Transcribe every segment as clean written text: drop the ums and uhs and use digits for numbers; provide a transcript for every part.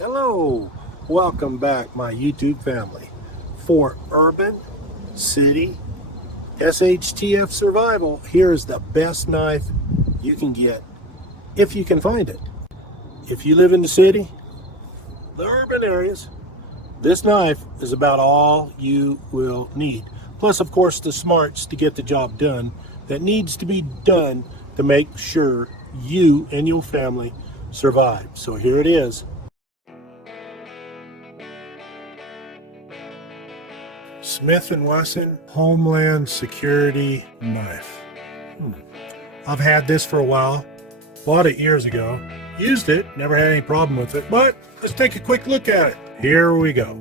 Hello, welcome back my YouTube family. For urban, city, SHTF survival, here is the best knife you can get if you can find it. If you live in the city, the urban areas, this knife is about all you will need. Plus, of course, the smarts to get the job done that needs to be done to make sure you and your family survive. So here it is. Smith & Wesson Homeland Security Knife. I've had this for a while. Bought it years ago. Used it, never had any problem with it. But let's take a quick look at it. Here we go.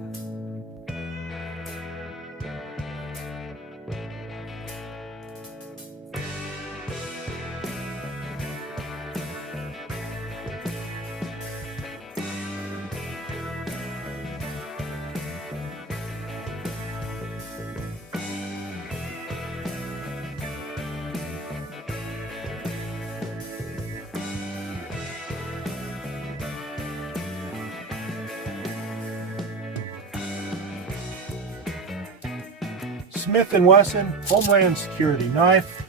Smith & Wesson Homeland Security Knife.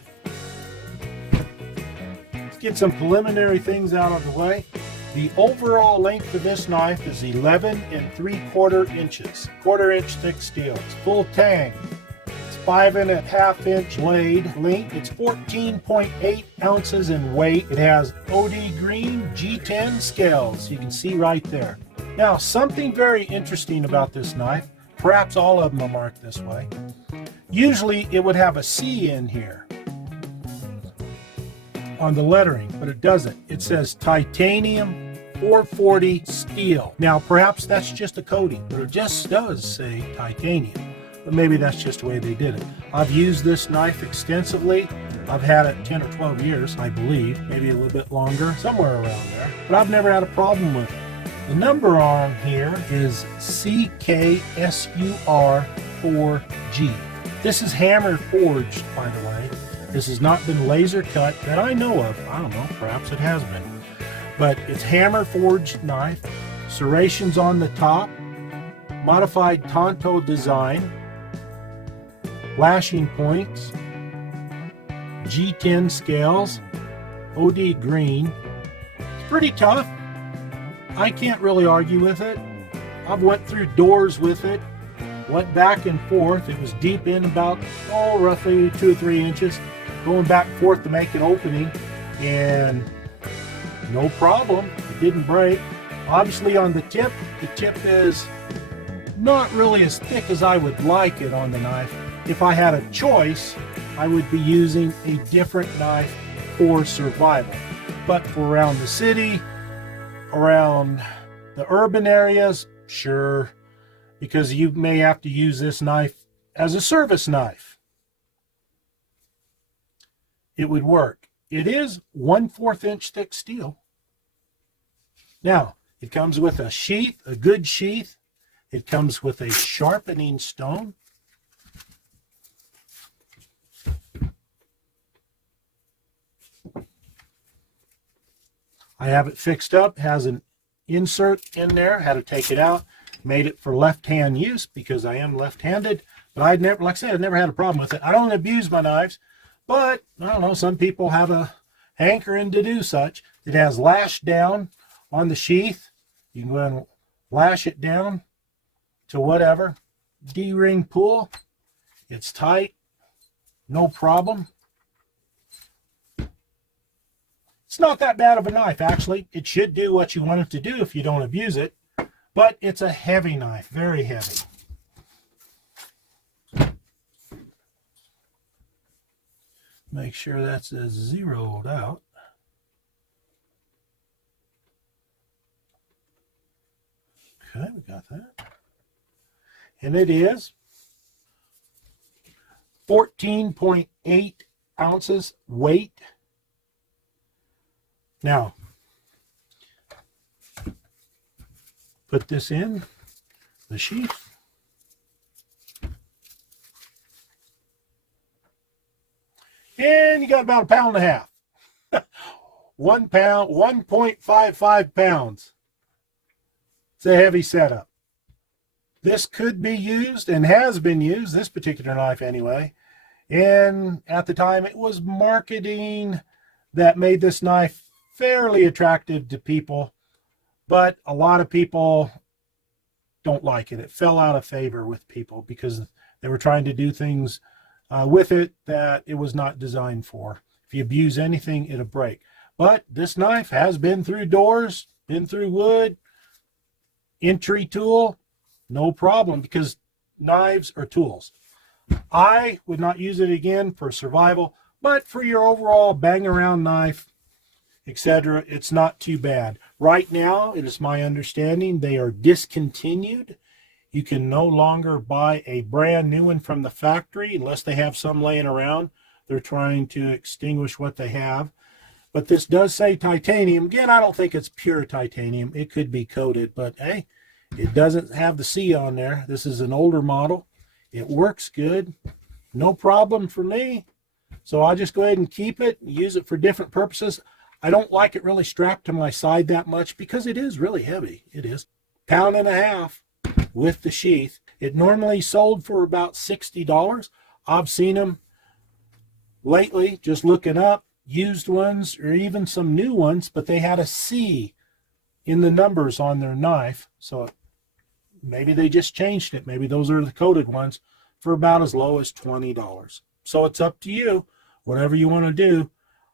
Let's get some preliminary things out of the way. The overall length of this knife is 11 3/4 inches. 1/4 inch thick steel. It's full tang. It's 5.5 inch blade length. It's 14.8 ounces in weight. It has OD green G10 scales. You can see right there. Now, something very interesting about this knife, perhaps all of them are marked this way. Usually it would have a C in here on the lettering, but it doesn't. It says titanium 440 steel. Now perhaps that's just a coating, but it just does say titanium. But maybe that's just the way they did it. I've used this knife extensively. I've had it 10 or 12 years, I believe, maybe a little bit longer, somewhere around there. But I've never had a problem with it. The number on here is CKSUR4G. This is hammer forged, by the way. This has not been laser cut that I know of. I don't know, perhaps it has been. But it's hammer forged knife, serrations on the top, modified Tonto design, lashing points, G10 scales, OD green. It's pretty tough. I can't really argue with it. I've went through doors with it. Went back and forth. It was deep in about, roughly 2 or 3 inches. Going back and forth to make an opening. And no problem. It didn't break. Obviously on the tip is not really as thick as I would like it on the knife. If I had a choice, I would be using a different knife for survival. But for around the city, around the urban areas, sure. Because you may have to use this knife as a service knife. It would work. It is 1/4 inch thick steel. Now, it comes with a sheath, a good sheath. It comes with a sharpening stone. I have it fixed up, has an insert in there, had to take it out. Made it for left-hand use because I am left-handed, but I'd never, like I said, I've never had a problem with it. I don't abuse my knives, but I don't know, some people have a hankering to do such. It has lash down on the sheath. You can go ahead and lash it down to whatever. D-ring pull. It's tight, no problem. It's not that bad of a knife, actually. It should do what you want it to do if you don't abuse it. But it's a heavy knife, very heavy. Make sure that's zeroed out. Okay, we got that. And it is 14.8 ounces weight. Now, put this in the sheath. And you got about 1.5 pounds. 1 pound, 1.55 pounds. It's a heavy setup. This could be used and has been used, this particular knife anyway. And at the time it was marketing that made this knife fairly attractive to people, but a lot of people don't like it. It fell out of favor with people because they were trying to do things with it that it was not designed for. If you abuse anything, it'll break. But this knife has been through doors, been through wood, entry tool, no problem, because knives are tools. I would not use it again for survival, but for your overall bang around knife, etc., it's not too bad. Right now, it is my understanding they are discontinued. You can no longer buy a brand new one from the factory unless they have some laying around. They're trying to extinguish what they have. But this does say titanium. Again, I don't think it's pure titanium. It could be coated, but hey, it doesn't have the C on there. This is an older model. It works good. No problem for me. So I'll just go ahead and keep it, use it for different purposes. I don't like it really strapped to my side that much because it is really heavy. It is. 1.5 pounds with the sheath. It normally sold for about $60. I've seen them lately, just looking up, used ones or even some new ones, but they had a C in the numbers on their knife. So maybe they just changed it. Maybe those are the coated ones for about as low as $20. So it's up to you, whatever you want to do.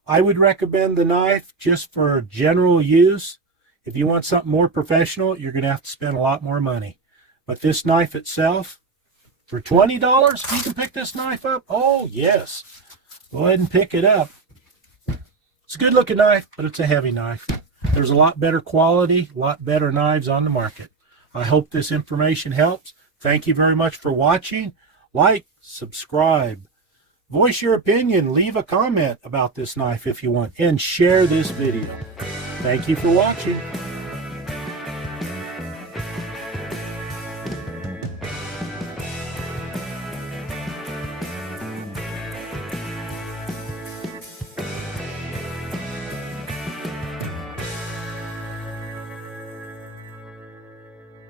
I would recommend the knife just for general use. If you want something more professional, you're going to have to spend a lot more money. But this knife itself, for $20, you can pick this knife up. Oh, yes. Go ahead and pick it up. It's a good looking knife, but it's a heavy knife. There's a lot better quality, a lot better knives on the market. I hope this information helps. Thank you very much for watching. Like, subscribe, voice your opinion, leave a comment about this knife if you want, and share this video. Thank you for watching.